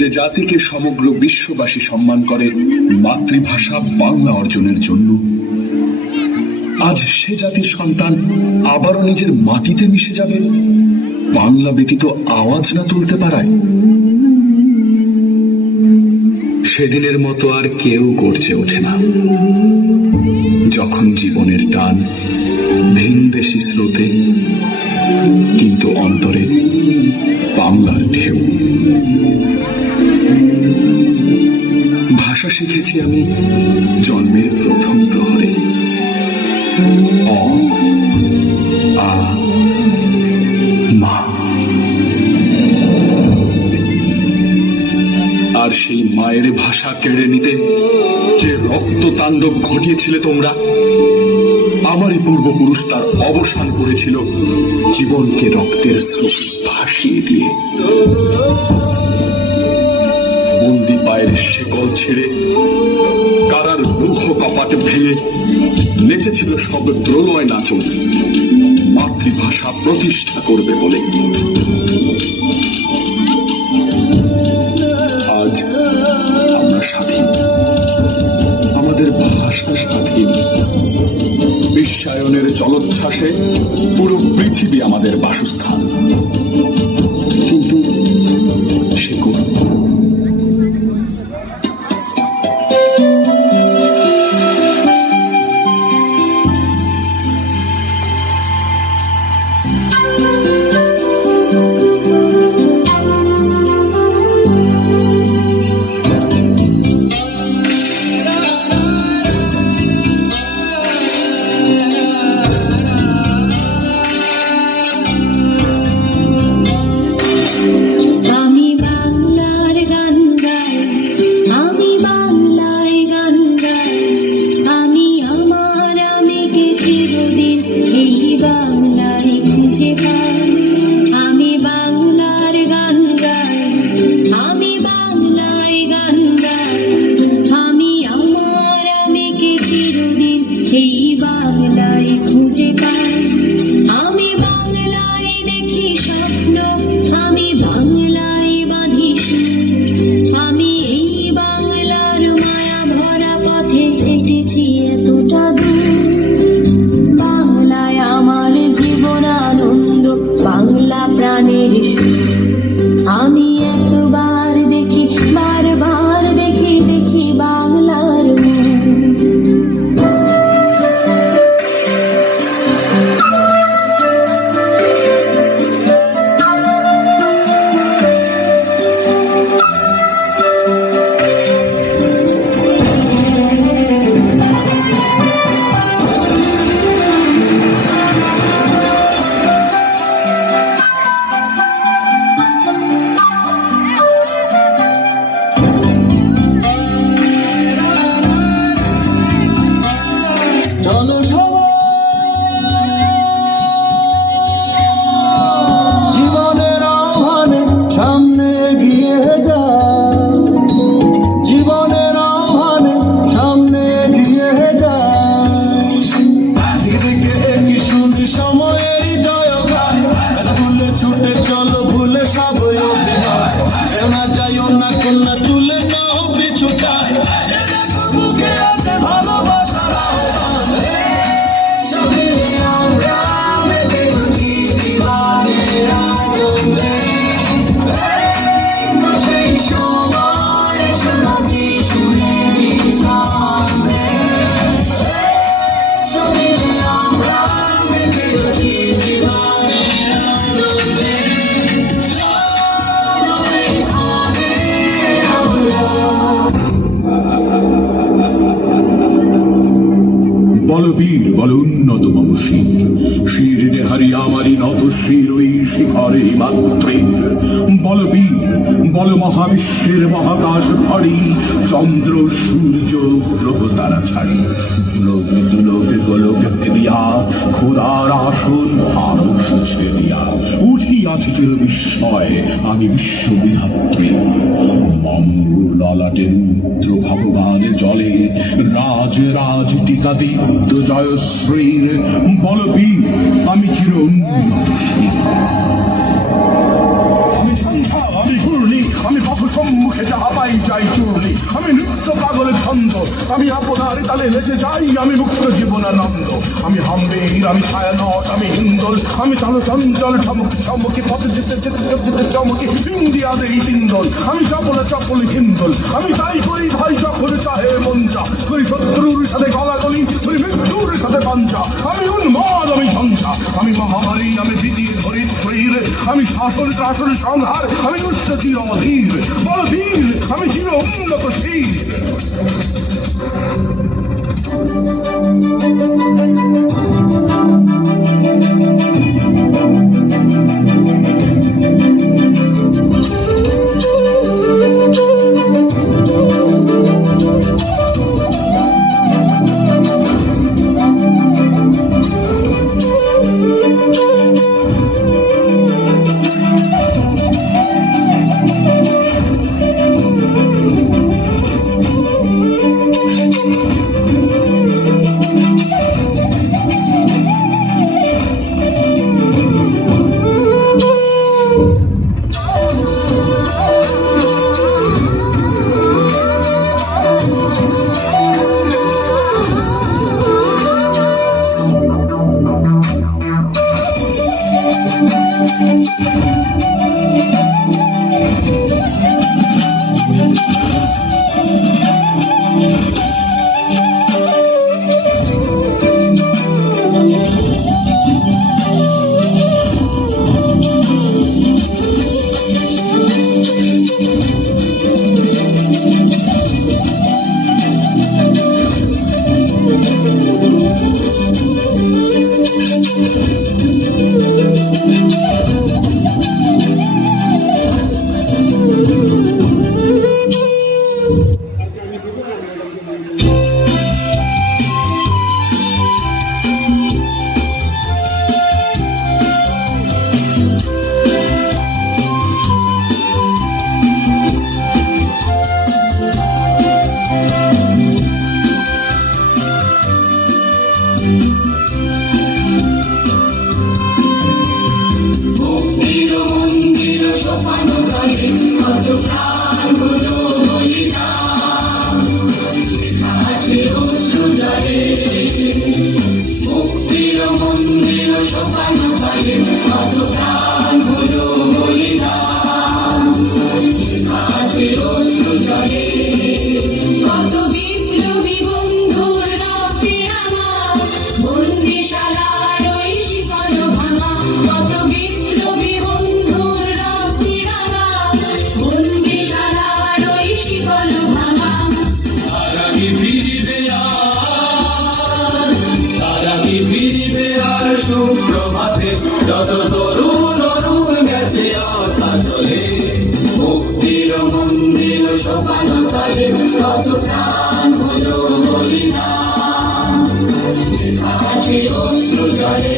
যে জাতিকে সমগ্র বিশ্ববাসী সম্মান করে মাতৃভাষা বাংলা অর্জনের জন্য, আজ সে জাতির সন্তান আবারও নিজের মাটিতে মিশে যাবে বাংলা ব্যতীত আওয়াজ না তুলতে পারায়। সেদিনের মতো আর কেউ গর্জে ওঠে না যখন জীবনের টান ভিনদেশি স্রোতে, কিন্তু অন্তরে বাংলার ঢেউ। ভাষা শিখেছি আমি জন্মের প্রথম প্রহরে, অ আ মা। আর সেই মায়ের ভাষা কেড়ে নিতে যে রক্ত তাণ্ডব ঘটিয়েছিলে তোমরা, আমারই পূর্বপুরুষ তার অবসান করেছিল জীবনকে রক্তের স্রোত ভাসিয়ে দিয়ে। বন্দি পায়ের শেকল ছেড়ে কারার লৌহ কপাট ভেঙে নেচেছিল সব দ্রলয় নাচন মাতৃভাষা প্রতিষ্ঠা করবে বলে। আজ আমরা স্বাধীন, আমাদের ভাষা স্বাধীন। বিশ্বায়নের জলোচ্ছ্বাসে পুরো পৃথিবী আমাদের বাসস্থান, কিন্তু সে বলবীর বল উন্নত মম শির, শির নেহারি আমারি নত শির ওই শিখরে মাত্রের। বলবীর বল মহাবিশ্বের মহাকাশ ভারী, চন্দ্র সূর্য গ্রহ তারা ছাড়ি। ধুলোক দুলোক গোলক ভেদিয়া খোদার আসন আরশ ছেদিয়া উঠিয়াছি চির বিস্ময় আমি বিশ্ববিধাত্রী। মম ললাটের রুদ্র ভগবান জলে রাজ রাজ টিকা দীপ্ত জয়শ্রীর। বলবীর আমি চির উন্নত শির, আমি সন্ধ্যা, আমি ঘূর্ণি, আমি পথ সম্মুখে পাই যাই চুরলি, আমি নৃত্য পাগলের ছন্দ, আমি আপনার তালে নেচে যাই, আমি মুক্ত জীবনানন্দ। আমি হাম্বির, আমি ছায়ানট, আমি হিন্দোল, আমি তাল চঞ্চল ঠমকি ঠমকি পথে যেতে যেতে যেতে চমকি ইন্ডিয়াতে এই তিনদল। আমি চপলে চপলে হিন্দোল, আমি তাই করি ভাই যখন চাহে মন যা, করি শত্রুর সাথে গলাগলি, করি মৃত্যুর সাথে পাঞ্চা। আমি উন্মাদ, আমি ঝঞ্ঝা, আমি মহামারী, আমি ভীতির ধরিত্রীর, আমি শাসন ত্রাসন সংহার, আমি দুষ্ট চির অধীর, বড় বীর, আমি চির উন্নত শীর। সুপ্রভাতে যত তরুণ অরুণ গেছে অস্তাচলে, মুক্তির মন্দির সোপানো তলে কত প্রাণ হলো বলিদান, লেখা আছে অশ্রু জলে।